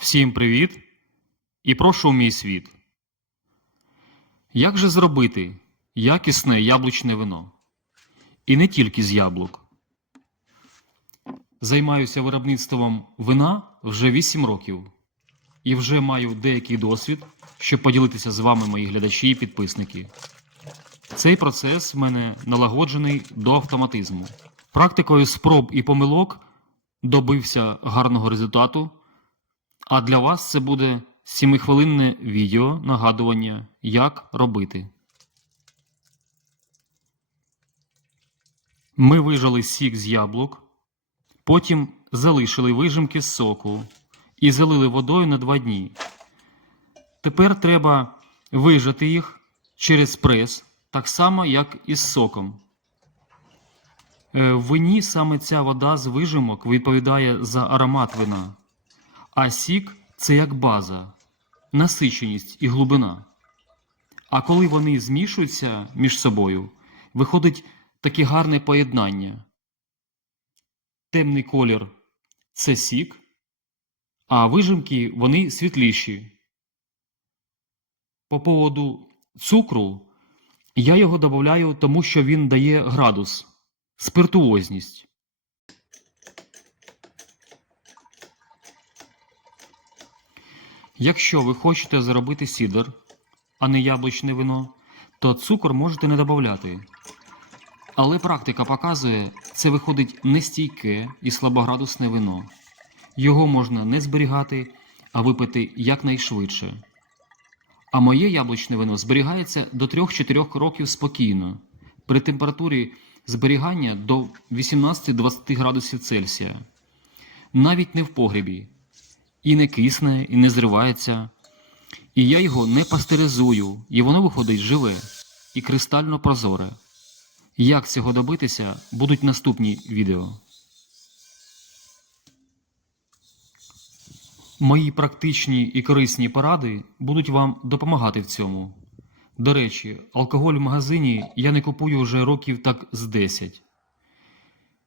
Всім привіт і прошу в мій світ. Як же зробити якісне яблучне вино? І не тільки з яблук. Займаюся виробництвом вина вже 8 років і вже маю деякий досвід, щоб поділитися з вами, мої глядачі і підписники. Цей процес в мене налагоджений до автоматизму. Практикою спроб і помилок добився гарного результату. А для вас це буде 7-хвилинне відео нагадування, як робити. Ми вижали сік з яблук, потім залишили вижимки з соку і залили водою на 2 дні. Тепер треба вижати їх через прес, так само, як і з соком. Е, В вині саме ця вода з вижимок відповідає за аромат вина. А сік це як база, насиченість і глибина. А коли вони змішуються між собою, виходить таке гарне поєднання. Темний колір це сік, а вижимки вони світліші. По поводу цукру я його додаю, тому що він дає градус, спиртуозність. Якщо ви хочете зробити сідр, а не яблучне вино, то цукор можете не додати. Але практика показує, це виходить нестійке і слабоградусне вино. Його можна не зберігати, а випити якнайшвидше. А моє яблучне вино зберігається до 3-4 років спокійно, при температурі зберігання до 18-20 градусів Цельсія. Навіть не в погребі і не кисне, і не зривається. І я його не пастеризую, і воно виходить живе і кристально прозоре. Як цього добитися, будуть наступні відео. Мої практичні і корисні поради будуть вам допомагати в цьому. До речі, алкоголь в магазині я не купую вже років так з 10.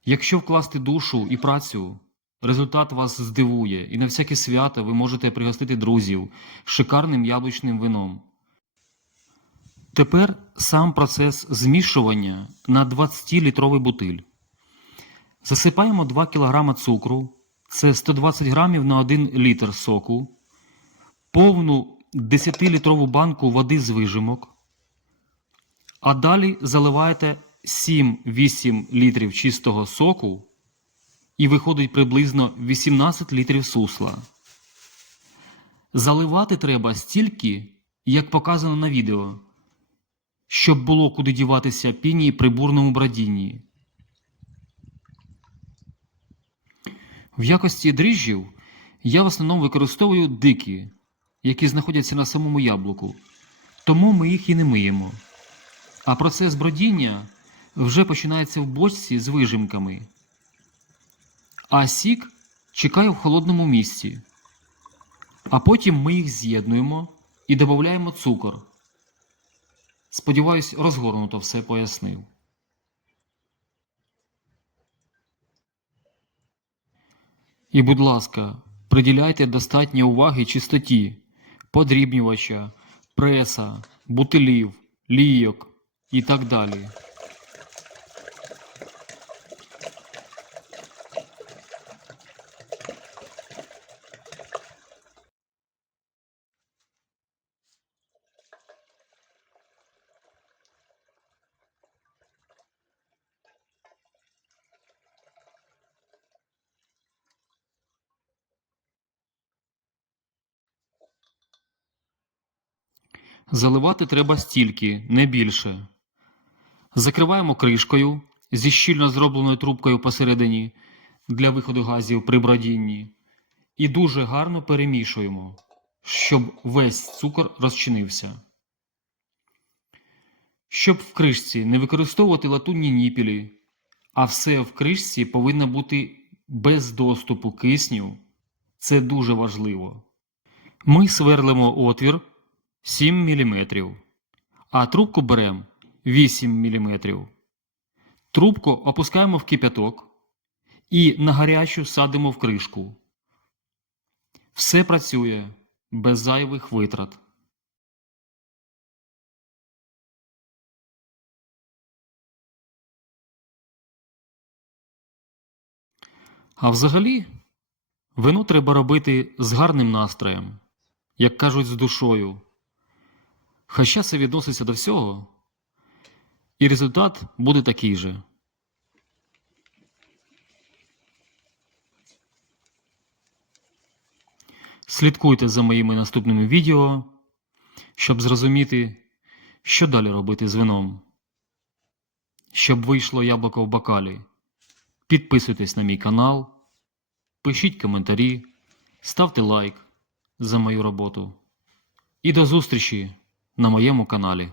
Якщо вкласти душу і працю, результат вас здивує, і на всяке свято ви можете пригостити друзів шикарним яблучним вином. Тепер сам процес змішування на 20-літровий бутиль. Засипаємо 2 кг цукру, це 120 грамів на 1 літр соку, повну 10-літрову банку води з вижимок, а далі заливаєте 7-8 літрів чистого соку і виходить приблизно 18 літрів сусла. Заливати треба стільки, як показано на відео, щоб було куди діватися піні при бурному бродінні. В якості дріжджів я в основному використовую дикі, які знаходяться на самому яблуку, тому ми їх і не миємо. А процес бродіння вже починається в бочці з вижимками. А сік чекає в холодному місці. А потім ми їх з'єднуємо і додаємо цукор. Сподіваюсь, розгорнуто все пояснив. І, будь ласка, приділяйте достатньо уваги чистоті, подрібнювача, преса, бутилів, лійок і так далі. Заливати треба стільки, не більше. Закриваємо кришкою зі щільно зробленою трубкою посередині для виходу газів при бродінні і дуже гарно перемішуємо, щоб весь цукор розчинився. Щоб в кришці не використовувати латунні ніпілі, а все в кришці повинно бути без доступу кисню. Це дуже важливо. Ми сверлимо отвір 7 мм, а трубку беремо 8 мм. Трубку опускаємо в кипяток і на гарячу садимо в кришку. Все працює без зайвих витрат. А взагалі, вино треба робити з гарним настроєм, як кажуть, з душою. Хоча це відноситься до всього, і результат буде такий же. Слідкуйте за моїми наступними відео, щоб зрозуміти, що далі робити з вином. Щоб вийшло яблуко в бокалі. Підписуйтесь на мій канал, пишіть коментарі, ставте лайк за мою роботу. І до зустрічі на моєму каналі.